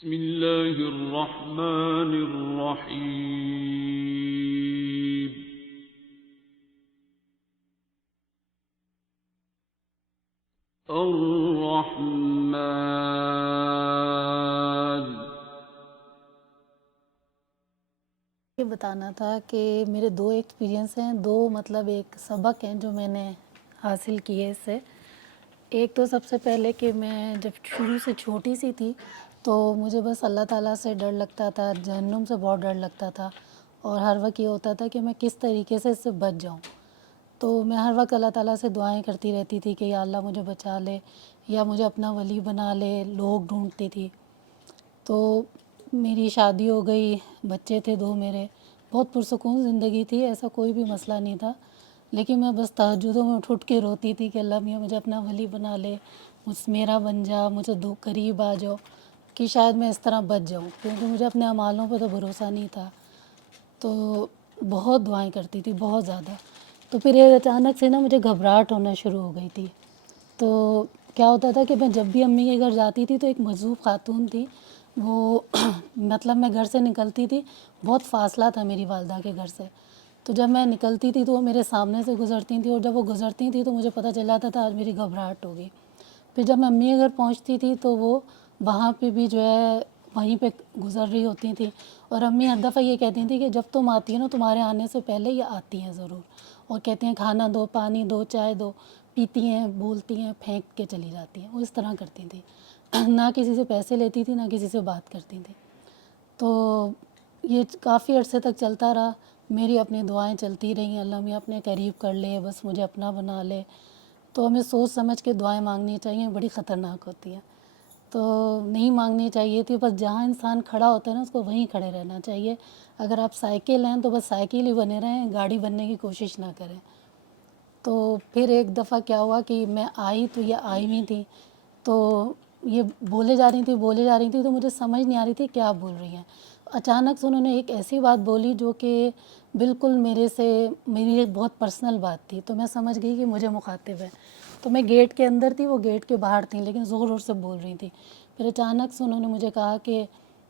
بسم اللہ الرحمن الرحیم. الرحمن. یہ بتانا تھا کہ میرے دو ایکسپیرینس ہیں، دو مطلب ایک سبق ہیں جو میں نے حاصل کیے اس سے. ایک تو سب سے پہلے کہ میں جب شروع سے چھوٹی سی تھی تو مجھے بس اللہ تعالیٰ سے ڈر لگتا تھا، جہنم سے بہت ڈر لگتا تھا، اور ہر وقت یہ ہوتا تھا کہ میں کس طریقے سے اس سے بچ جاؤں. تو میں ہر وقت اللہ تعالیٰ سے دعائیں کرتی رہتی تھی کہ یا اللہ مجھے بچا لے یا مجھے اپنا ولی بنا لے. لوگ ڈھونڈتی تھی. تو میری شادی ہو گئی، بچے تھے دو میرے، بہت پرسکون زندگی تھی، ایسا کوئی بھی مسئلہ نہیں تھا. لیکن میں بس تہجدوں میں اٹھ کے روتی تھی کہ اللہ میاں مجھے اپنا ولی بنا لے، میرا بن جا، مجھے دو قریب آ جاؤ کہ شاید میں اس طرح بچ جاؤں، کیونکہ مجھے اپنے اعمالوں پہ تو بھروسہ نہیں تھا. تو بہت دعائیں کرتی تھی، بہت زیادہ. تو پھر یہ اچانک سے نا مجھے گھبراہٹ ہونا شروع ہو گئی تھی. تو کیا ہوتا تھا کہ میں جب بھی امی کے گھر جاتی تھی تو ایک مجذوب خاتون تھی، وہ مطلب میں گھر سے نکلتی تھی، بہت فاصلہ تھا میری والدہ کے گھر سے. تو جب میں نکلتی تھی تو وہ میرے سامنے سے گزرتی تھیں، اور جب وہ گزرتی تھیں تو مجھے پتہ چل جاتا تھا آج میری گھبراہٹ ہوگی. پھر جب میں امی کے گھر پہنچتی تھی تو وہ وہاں پہ بھی جو ہے وہیں پہ گزر رہی ہوتی تھیں، اور امی ہر دفعہ یہ کہتی تھیں کہ جب تم آتی ہو نا تمہارے آنے سے پہلے یہ آتی ہیں ضرور، اور کہتی ہیں کھانا دو، پانی دو، چائے دو، پیتی ہیں، بولتی ہیں، پھینک کے چلی جاتی ہیں. وہ اس طرح کرتی تھیں، نہ کسی سے پیسے لیتی تھی، نہ کسی سے بات کرتی تھیں. تو یہ کافی عرصے تک چلتا رہا. میری اپنی دعائیں چلتی رہیں، اللہ میاں اپنے قریب کر لے، بس مجھے اپنا بنا لے. تو ہمیں سوچ سمجھ کے دعائیں مانگنی چاہیے، بڑی خطرناک ہوتی ہیں. تو نہیں مانگنی چاہیے تھی، بس جہاں انسان کھڑا ہوتا ہے نا اس کو وہیں کھڑے رہنا چاہیے. اگر آپ سائیکل ہیں تو بس سائیکل ہی بنے رہیں، گاڑی بننے کی کوشش نہ کریں. تو پھر ایک دفعہ کیا ہوا کہ میں آئی تو یہ آئی ہوئی تھی، تو یہ بولے جا رہی تھی تو مجھے سمجھ نہیں آ رہی تھی کیا بول رہی ہیں. اچانک سے انہوں نے ایک ایسی بات بولی جو کہ بالکل میری ایک بہت پرسنل بات تھی. تو میں سمجھ گئی کہ مجھے مخاطب ہے. تو میں گیٹ کے اندر تھی، وہ گیٹ کے باہر تھیں، لیکن زور زور سے بول رہی تھی. پھر اچانک سے انہوں نے مجھے کہا کہ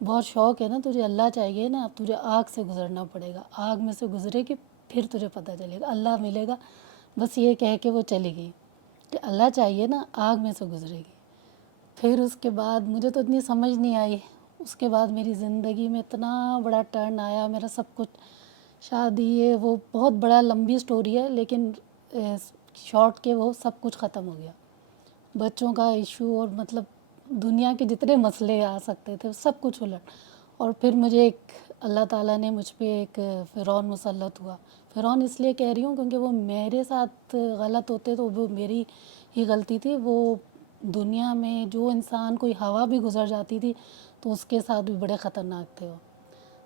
بہت شوق ہے نا تجھے، اللہ چاہیے نا، اب تجھے آگ سے گزرنا پڑے گا، آگ میں سے گزرے کہ پھر تجھے پتہ چلے گا، اللہ ملے گا. بس یہ کہہ کے وہ چلی گئی کہ اللہ چاہیے نا، آگ میں سے گزرے گی. پھر اس کے بعد مجھے تو اتنی سمجھ نہیں آئی. اس کے بعد میری زندگی میں اتنا بڑا ٹرن آیا، میرا سب کچھ، شادی، یہ وہ بہت بڑا لمبی سٹوری ہے، لیکن شارٹ کے وہ سب کچھ ختم ہو گیا. بچوں کا ایشو اور مطلب دنیا کے جتنے مسئلے آ سکتے تھے سب کچھ الٹ. اور پھر مجھے ایک اللہ تعالیٰ نے مجھ پہ ایک فرعون مسلط ہوا. فرعون اس لیے کہہ رہی ہوں کیونکہ وہ میرے ساتھ غلط ہوتے تو وہ میری ہی غلطی تھی. وہ دنیا میں جو انسان کوئی ہوا بھی گزر جاتی تھی تو اس کے ساتھ بھی بڑے خطرناک تھے وہ.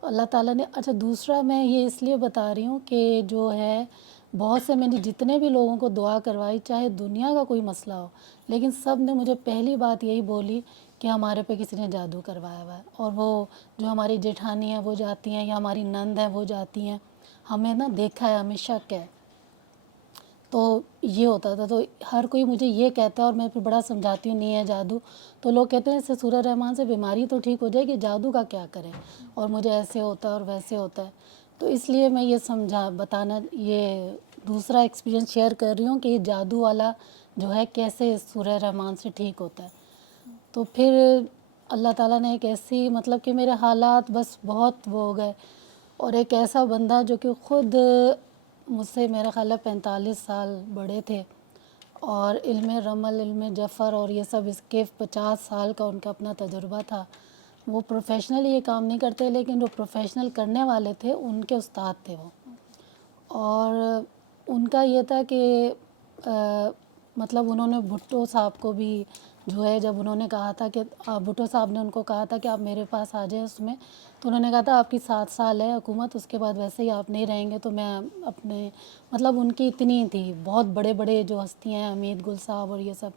تو اللہ تعالیٰ نے، اچھا دوسرا میں یہ اس لیے بتا رہی ہوں کہ جو ہے بہت سے میں نے جتنے بھی لوگوں کو دعا کروائی، چاہے دنیا کا کوئی مسئلہ ہو، لیکن سب نے مجھے پہلی بات یہی بولی کہ ہمارے پہ کسی نے جادو کروایا ہوا ہے. اور وہ جو ہماری جیٹھانی ہیں وہ جاتی ہیں، یا ہماری نند ہیں وہ جاتی ہیں، ہمیں نا دیکھا ہے، ہمیں شک ہے. تو یہ ہوتا تھا. تو ہر کوئی مجھے یہ کہتا ہے، اور میں پھر بڑا سمجھاتی ہوں نہیں ہے جادو. تو لوگ کہتے ہیں اس سے سورہ رحمان سے بیماری تو ٹھیک ہو جائے گی، جادو کا کیا کریں، اور مجھے ایسے ہوتا ہے اور ویسے ہوتا ہے. تو اس لیے میں یہ بتانا، یہ دوسرا ایکسپیرینس شیئر کر رہی ہوں کہ یہ جادو والا جو ہے کیسے سورہ رحمان سے ٹھیک ہوتا ہے. تو پھر اللہ تعالیٰ نے ایک ایسی، مطلب کہ میرے حالات بس بہت وہ ہو گئے. اور ایک ایسا بندہ جو کہ خود مجھ سے میرا خیال ہے 45 سال بڑے تھے، اور علم رمل، علم جفر اور یہ سب، اس کے 50 سال کا ان کا اپنا تجربہ تھا. وہ پروفیشنل یہ کام نہیں کرتے، لیکن جو پروفیشنل کرنے والے تھے ان کے استاد تھے وہ. اور ان کا یہ تھا کہ مطلب انہوں نے بھٹو صاحب کو بھی جو ہے، جب انہوں نے کہا تھا کہ بھٹو صاحب نے ان کو کہا تھا کہ آپ میرے پاس آ جائیں اس میں، تو انہوں نے کہا تھا آپ کی 7 سال ہے حکومت، اس کے بعد ویسے ہی آپ نہیں رہیں گے تو میں اپنے، مطلب ان کی اتنی تھی. بہت بڑے بڑے جو ہستیاں ہیں، حمید گل صاحب اور یہ سب،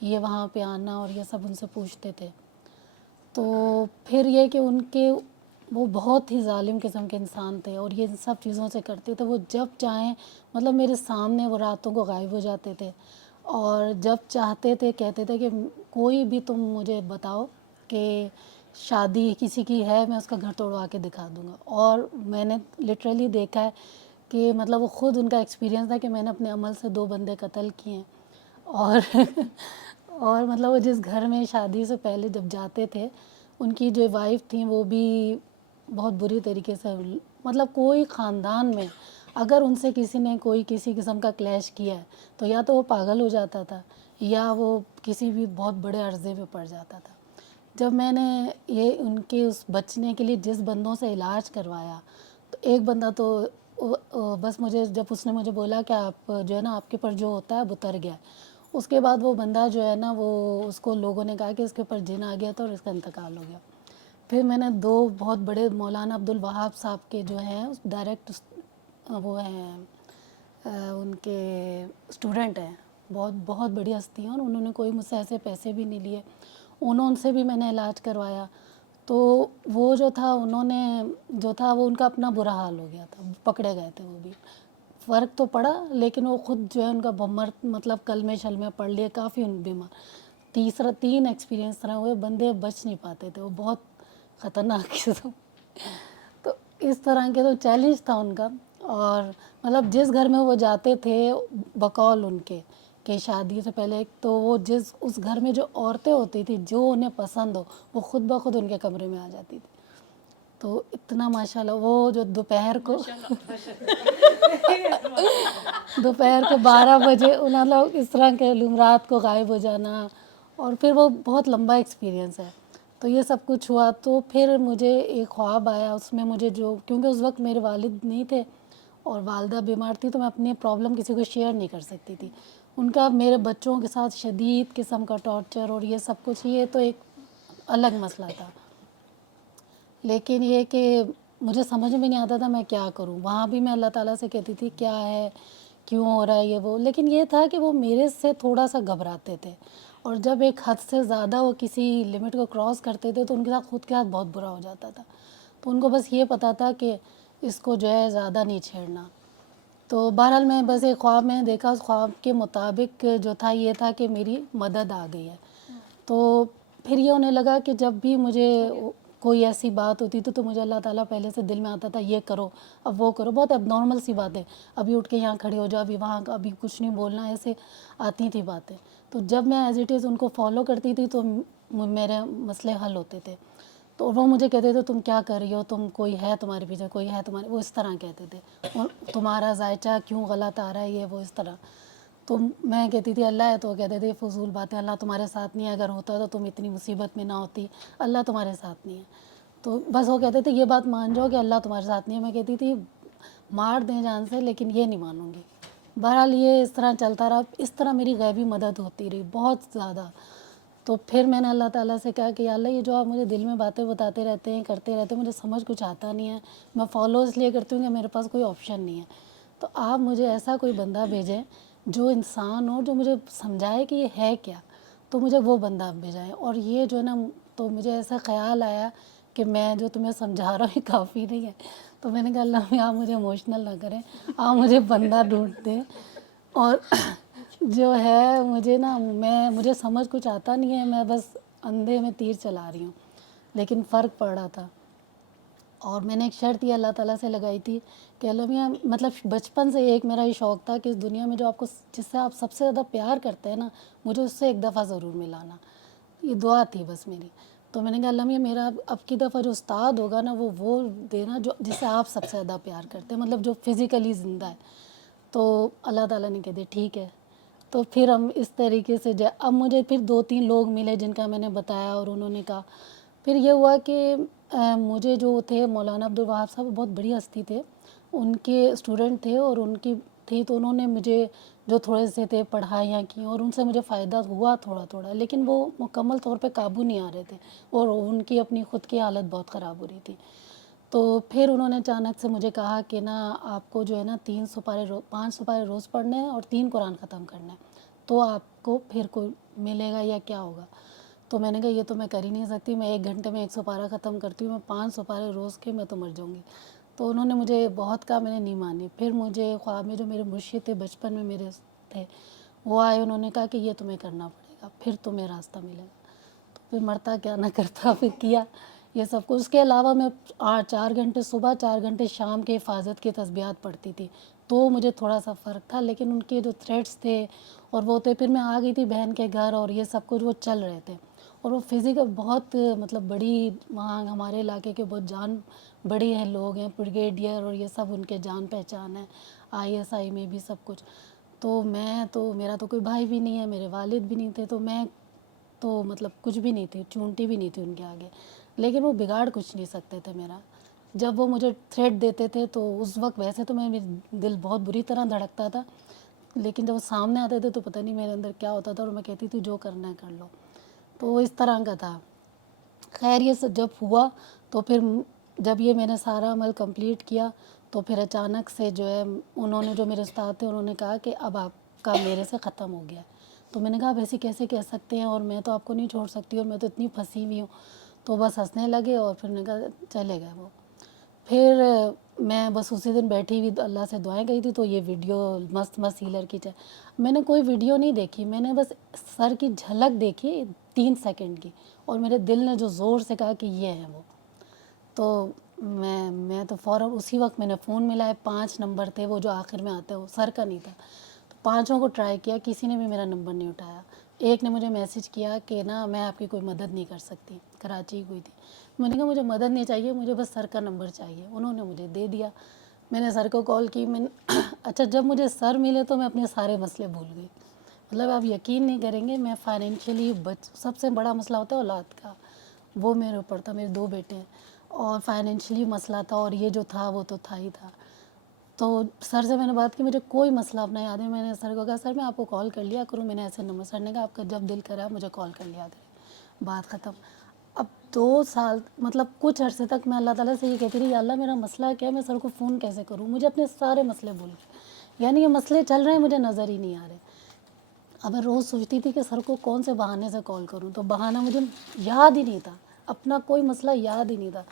یہ وہاں پہ آنا اور یہ سب ان سے پوچھتے تھے. تو پھر یہ کہ ان کے، وہ بہت ہی ظالم قسم کے انسان تھے اور یہ سب چیزوں سے کرتے تھے. وہ جب چاہیں، مطلب میرے سامنے وہ راتوں کو غائب ہو جاتے تھے، اور جب چاہتے تھے کہتے تھے کہ کوئی بھی تم مجھے بتاؤ کہ شادی کسی کی ہے میں اس کا گھر توڑوا کے دکھا دوں گا. اور میں نے لٹرلی دیکھا ہے کہ مطلب وہ خود ان کا ایکسپیرینس تھا کہ میں نے اپنے عمل سے 2 بندے قتل کیے ہیں. اور اور مطلب وہ جس گھر میں شادی سے پہلے جب جاتے تھے ان کی جو وائف تھیں وہ بھی بہت بری طریقے سے, مطلب کوئی خاندان میں اگر ان سے کسی نے کوئی کسی قسم کا کلیش کیا ہے تو یا تو وہ پاگل ہو جاتا تھا یا وہ کسی بھی بہت بڑے عرضے میں پڑ جاتا تھا. جب میں نے یہ ان کے اس بچنے کے لیے جس بندوں سے علاج کروایا تو ایک بندہ تو بس مجھے جب اس نے مجھے بولا کہ آپ جو ہے نا آپ کے اوپر جو ہوتا ہے اب اتر گیا, اس کے بعد وہ بندہ جو ہے نا وہ اس کو لوگوں نے کہا کہ اس کے اوپر جن آ گیا تھا اور اس کا انتقال ہو گیا. پھر میں نے 2 بہت بڑے مولانا عبدالوہاب صاحب کے جو ہیں ڈائریکٹ وہ ہیں ان کے اسٹوڈنٹ ہیں, بہت بہت بڑی ہستی ہیں اور انہوں نے کوئی مجھ سے ایسے پیسے بھی نہیں لیے, ان سے بھی میں نے علاج کروایا. تو وہ جو تھا انہوں نے جو تھا وہ ان کا اپنا برا حال ہو گیا تھا, پکڑے گئے تھے وہ بھی, فرق تو پڑا لیکن وہ خود جو ہے ان کا مطلب کلمے شلمے پڑھ لیے کافی ان بیمار. 3 ایکسپیرینس طرح ہوئے, بندے بچ نہیں پاتے تھے, وہ بہت خطرناک قسم. تو اس طرح کے تو چیلنج تھا ان کا. اور مطلب جس گھر میں وہ جاتے تھے بقول ان کے کہ شادی سے پہلے تو وہ اس گھر میں جو عورتیں ہوتی تھی جو انہیں پسند ہو وہ خود بخود ان کے کمرے میں آ جاتی تھی. تو اتنا ماشاءاللہ وہ جو دوپہر کو 12 بجے انہوں لوگ اس طرح کے رات کو غائب ہو جانا, اور پھر وہ بہت لمبا ایکسپیرینس ہے. تو یہ سب کچھ ہوا تو پھر مجھے ایک خواب آیا, اس میں مجھے جو کیونکہ اس وقت میرے والد نہیں تھے اور والدہ بیمار تھی تو میں اپنی پرابلم کسی کو شیئر نہیں کر سکتی تھی. ان کا میرے بچوں کے ساتھ شدید قسم کا ٹارچر اور یہ سب کچھ, یہ تو ایک الگ مسئلہ تھا. لیکن یہ کہ مجھے سمجھ میں نہیں آتا تھا میں کیا کروں. وہاں بھی میں اللہ تعالیٰ سے کہتی تھی کیا ہے, کیوں ہو رہا ہے یہ وہ, لیکن یہ تھا کہ وہ میرے سے تھوڑا سا گھبراتے تھے, اور جب ایک حد سے زیادہ وہ کسی لمٹ کو کراس کرتے تھے تو ان کے ساتھ خود کے ساتھ بہت برا ہو جاتا تھا. تو ان کو بس یہ پتہ تھا کہ اس کو جو ہے زیادہ نہیں چھیڑنا. تو بہرحال میں بس ایک خواب میں دیکھا, اس خواب کے مطابق جو تھا یہ تھا کہ میری مدد آ گئی ہے. تو پھر یہ ہونے لگا کہ جب بھی مجھے کوئی ایسی بات ہوتی تھی تو مجھے اللہ تعالیٰ پہلے سے دل میں آتا تھا یہ کرو اب وہ کرو, بہت اب نارمل سی بات ہے, ابھی اٹھ کے یہاں کھڑے ہو جاؤ, ابھی وہاں ابھی کچھ نہیں بولنا, ایسے آتی تھی باتیں. تو جب میں ایز اٹ از ان کو فالو کرتی تھی تو میرے مسئلے حل ہوتے تھے. تو وہ مجھے کہتے تھے تم کیا کر رہی ہو, تم کوئی ہے تمہارے پیچھے, کوئی ہے تمہارے, وہ اس طرح کہتے تھے, تمہارا ذائچہ کیوں غلط آ رہا ہے, یہ وہ اس طرح. تو میں کہتی تھی اللہ ہے, تو وہ کہتے تھے فضول باتیں, اللہ تمہارے ساتھ نہیں ہے, اگر ہوتا تو تم اتنی مصیبت میں نہ ہوتی, اللہ تمہارے ساتھ نہیں ہے. تو بس وہ کہتے تھے یہ بات مان جاؤ کہ اللہ تمہارے ساتھ نہیں ہے. میں کہتی تھی مار دیں جان سے لیکن یہ نہیں مانوں گی. بہرحال یہ اس طرح چلتا رہا, اس طرح میری غیبی مدد ہوتی رہی بہت زیادہ. تو پھر میں نے اللہ تعالیٰ سے کہا کہ یا اللہ یہ جو آپ مجھے دل میں باتیں بتاتے رہتے ہیں, کرتے رہتے ہیں, مجھے سمجھ کچھ آتا نہیں ہے, میں فالو اس لیے کرتی ہوں کہ میرے پاس کوئی آپشن نہیں ہے. تو آپ مجھے ایسا کوئی بندہ بھیجیں جو انسان ہو, جو مجھے سمجھائے کہ یہ ہے کیا, تو مجھے وہ بندہ آپ بھیجائیں. اور یہ جو ہے نا, تو مجھے ایسا خیال آیا کہ میں جو تمہیں سمجھا رہا ہوں یہ کافی نہیں ہے. تو میں نے کہا اللہ آپ مجھے ایموشنل نہ کریں, آپ مجھے بندہ ڈھونڈ دیں. اور جو ہے مجھے نا مجھے سمجھ کچھ آتا نہیں ہے, میں بس اندھے میں تیر چلا رہی ہوں, لیکن فرق پڑ رہا تھا. اور میں نے ایک شرط یہ اللہ تعالیٰ سے لگائی تھی کہ اللہ میاں, مطلب بچپن سے ایک میرا یہ شوق تھا کہ اس دنیا میں جو آپ کو جس سے آپ سب سے زیادہ پیار کرتے ہیں نا, مجھے اس سے ایک دفعہ ضرور ملانا. یہ دعا تھی بس میری. تو میں نے کہا اللہ میاں میرا اب کی دفعہ جو استاد ہوگا نا وہ دینا جو جس سے آپ سب سے زیادہ پیار کرتے ہیں, مطلب جو فزیکلی زندہ ہے. تو اللہ تعالیٰ نے کہہ دیا ٹھیک ہے. تو پھر ہم اس طریقے سے اب مجھے پھر 2-3 لوگ ملے جن کا میں نے بتایا, اور انہوں نے کہا. پھر یہ ہوا کہ مجھے جو تھے مولانا عبدالوہاب صاحب بہت بڑی ہستی تھے, ان کے اسٹوڈنٹ تھے اور ان کی تھی, تو انہوں نے مجھے جو تھوڑے سے تھے پڑھائیاں کی اور ان سے مجھے فائدہ ہوا تھوڑا تھوڑا, لیکن وہ مکمل طور پہ قابو نہیں آ رہے تھے, اور ان کی اپنی خود کی حالت بہت خراب ہو رہی تھی. تو پھر انہوں نے اچانک سے مجھے کہا کہ نا آپ کو جو ہے نا 5 سپارے روز پڑھنے ہیں اور 3 قرآن ختم کرنا ہے, تو آپ کو پھر کوئی ملے گا یا کیا ہوگا. تو میں نے کہا یہ تو میں کر ہی نہیں سکتی, میں 1 گھنٹے میں 1 سپارہ ختم کرتی ہوں, میں 5 سپارے روز کے میں تو مر جاؤں گی. تو انہوں نے مجھے بہت کہا, میں نے نہیں مانی. پھر مجھے خواب میں جو میرے مرشد تھے بچپن میں میرے تھے, وہ آئے, انہوں نے کہا کہ یہ تمہیں کرنا پڑے گا, پھر تمہیں راستہ ملے گا. پھر مرتا کیا نہ کرتا، پھر کیا یہ سب کچھ۔ اس کے علاوہ میں 4 گھنٹے صبح 4 گھنٹے شام کے حفاظت کی تسبیحات پڑھتی تھی، تو مجھے تھوڑا سا فرق تھا، لیکن ان کے جو تھریٹس تھے اور وہ تھے، پھر میں آ گئی تھی بہن کے گھر اور یہ سب کچھ وہ چل رہے تھے، اور وہ فزیکل بہت مطلب بڑی، وہاں ہمارے علاقے کے بہت جان بڑی ہیں لوگ ہیں، بریگیڈیئر اور یہ سب ان کے جان پہچان ہے، ISI میں بھی سب کچھ۔ تو میرا تو کوئی بھائی بھی نہیں ہے، میرے والد بھی نہیں تھے، تو میں تو مطلب کچھ بھی نہیں تھی، چونٹی بھی نہیں تھی ان کے آگے، لیکن وہ بگاڑ کچھ نہیں سکتے تھے میرا۔ جب وہ مجھے تھریٹ دیتے تھے تو اس وقت ویسے تو میرا دل بہت بری طرح دھڑکتا تھا، لیکن جب وہ سامنے آتے تھے تو پتہ نہیں میرے اندر کیا ہوتا تھا، اور میں کہتی تھی جو کرنا ہے کر لو، تو وہ اس طرح کا تھا۔ خیر یہ سب جب ہوا تو پھر جب یہ میں نے سارا عمل کمپلیٹ کیا تو پھر اچانک سے جو ہے انہوں نے، جو میرے استاد تھے، انہوں نے کہا کہ اب آپ کا میرے سے ختم ہو گیا ہے۔ تو میں نے کہا اب ایسے کیسے کہہ سکتے ہیں، اور میں تو آپ کو نہیں چھوڑ سکتی، اور میں تو اتنی پھنسی ہوئی ہوں۔ تو بس ہنسنے لگے اور پھر نے کہا چلے گئے وہ۔ پھر میں بس اسی دن بیٹھی ہوئی اللہ سے دعائیں گئی تھی، تو یہ ویڈیو مست ہیلر کی میں نے کوئی ویڈیو نہیں دیکھی، میں نے بس سر کی جھلک دیکھی 3 سیکنڈ کی، اور میرے دل نے جو زور سے کہا کہ یہ ہے وہ، تو میں تو فوراً اسی وقت میں نے فون ملائے، 5 نمبر تھے وہ جو آخر میں آتے ہیں، وہ سر کا نہیں تھا، تو 5 کو ٹرائی کیا، کسی نے بھی میرا نمبر نہیں اٹھایا۔ ایک نے مجھے میسج کیا کہ نا میں آپ کی کوئی مدد نہیں کر سکتی، کراچی ہوئی تھی۔ میں نے کہا مجھے مدد نہیں چاہیے، مجھے بس سر کا نمبر چاہیے۔ انہوں نے مجھے دے دیا، میں نے سر کو کال کی، اچھا جب مجھے سر ملے تو میں اپنے سارے مسئلے بھول گئی، مطلب آپ یقین نہیں کریں گے، میں فائنینشلی سب سے بڑا مسئلہ ہوتا ہے اولاد کا، وہ میرے اوپر تھا، میرے 2 بیٹے ہیں، اور فائنینشلی مسئلہ تھا، اور یہ جو تھا وہ تو تھا ہی تھا۔ تو سر سے میں نے بات کی، مجھے کوئی مسئلہ اپنا یاد ہے، میں نے سر کو کہا سر میں آپ کو کال کر لیا کروں، میں نے ایسے نمبر، سر نے کہا آپ کا جب دل کرا مجھے کال کر لیا کریں، بات ختم۔ اب 2 سال مطلب کچھ عرصے تک میں اللہ تعالیٰ سے یہ کہتی رہی، یا اللہ میرا مسئلہ کیا ہے، میں سر کو فون کیسے کروں، مجھے اپنے سارے مسئلے بھول گئے، یعنی یہ مسئلے چل رہے ہیں مجھے نظر ہی نہیں آ رہے۔ اب میں روز سوچتی تھی کہ سر کو کون سے بہانے سے کال کروں، تو بہانہ مجھے یاد ہی نہیں تھا، اپنا کوئی مسئلہ یاد ہی نہیں تھا۔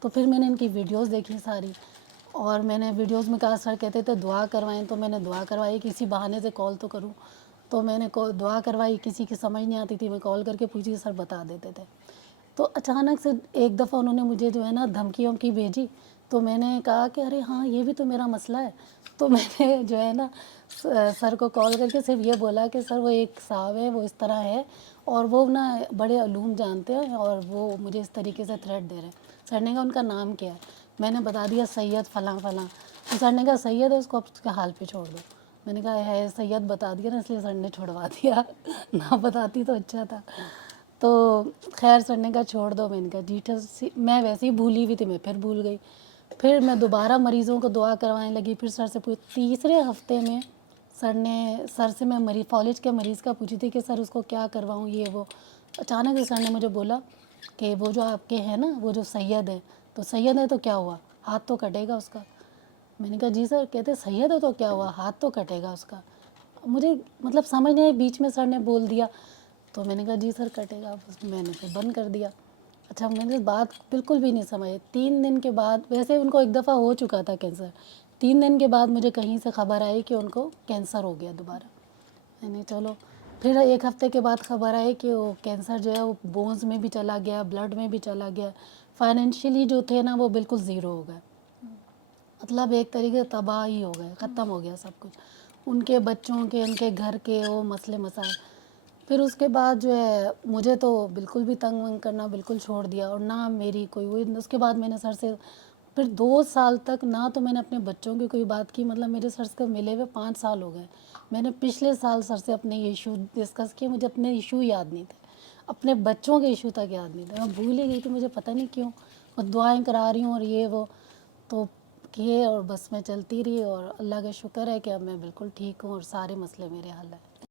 تو پھر میں نے ان کی ویڈیوز دیکھی ساری، اور میں نے ویڈیوز میں کہا سر کہتے تھے دعا کروائیں، تو میں نے دعا کروائی، کسی بہانے سے کال تو کروں، تو میں نے دعا کروائی، کسی کی سمجھ نہیں آتی تھی، میں کال کر کے پوچھی، سر بتا دیتے تھے۔ تو اچانک سے ایک دفعہ انہوں نے مجھے جو ہے نا دھمکی ومکی بھیجی، تو میں نے کہا کہ ارے ہاں یہ بھی تو میرا مسئلہ ہے، تو میں نے جو ہے نا سر کو کال کر کے صرف یہ بولا کہ سر وہ ایک صاحب ہے، وہ اس طرح ہے، اور وہ نا بڑے علوم جانتے ہیں، اور وہ مجھے اس طریقے سے تھریٹ دے رہے ہیں۔ سر نے کہا ان کا نام کیا ہے، میں نے بتا دیا سید فلاں فلاں، تو سر نے کہا سید ہے اس کو اب اس کے حال پہ چھوڑ دو۔ میں نے کہا ہے سید بتا دیا نا، اس لیے سر نے چھوڑوا دیا، نہ بتاتی تو اچھا تھا۔ تو خیر سر نے کہا چھوڑ دو، میں نے کہا جی میں ویسے ہی بھولی ہوئی تھی، میں پھر بھول گئی۔ پھر میں دوبارہ مریضوں کو دعا کروانے لگی، پھر سر سے تیسرے ہفتے میں سر سے میں فالج کے مریض کا پوچھی تھی کہ سر اس کو کیا کرواؤں یہ وہ، اچانک سے سر نے مجھے بولا کہ وہ جو آپ کے ہیں نا وہ جو سید ہے، تو سید ہے تو کیا ہوا، ہاتھ تو کٹے گا اس کا۔ میں نے کہا جی سر، کہتے سید ہے تو کیا ہوا، ہاتھ تو کٹے گا اس کا۔ مجھے مطلب سمجھ نہیں آئی، بیچ میں سر نے بول دیا، تو میں نے کہا جی سر کٹے گا، میں نے پھر بند کر دیا۔ اچھا میں نے بات بالکل بھی نہیں سمجھ، 3 دن کے بعد، ویسے ان کو ایک دفعہ ہو چکا تھا کینسر، 3 دن کے بعد مجھے کہیں سے خبر آئی کہ ان کو کینسر ہو گیا دوبارہ۔ میں نے چلو، پھر 1 ہفتے کے بعد خبر آئی کہ وہ کینسر جو ہے وہ بونز میں بھی چلا گیا، بلڈ میں بھی چلا گیا، فائنینشلی جو تھے نا وہ بالکل زیرو ہو گئے، مطلب ایک طریقے سے تباہ ہی ہو گئے، ختم ہو گیا سب کچھ، ان کے بچوں کے، ان کے گھر کے وہ مسئلے مسائل۔ پھر اس کے بعد جو ہے مجھے تو بالکل بھی تنگ ونگ کرنا بالکل چھوڑ دیا، اور نہ میری کوئی ہوئی۔ اس کے بعد میں نے سر سے پھر 2 سال تک نہ تو میں نے اپنے بچوں کی کوئی بات کی، مطلب میرے سر سے ملے ہوئے 5 سال ہو گئے، میں نے پچھلے سال سر سے اپنے ایشو ڈسکس کیے، مجھے اپنے ایشو یاد نہیں تھے، اپنے بچوں کے ایشو تک یاد نہیں تھے، میں بھول ہی گئی کہ مجھے پتہ نہیں کیوں، اور دعائیں کرا رہی ہوں اور یہ وہ تو کیے، اور بس میں چلتی رہی، اور اللہ کا شکر ہے کہ اب میں بالکل ٹھیک ہوں اور سارے مسئلے میرے حل ہیں۔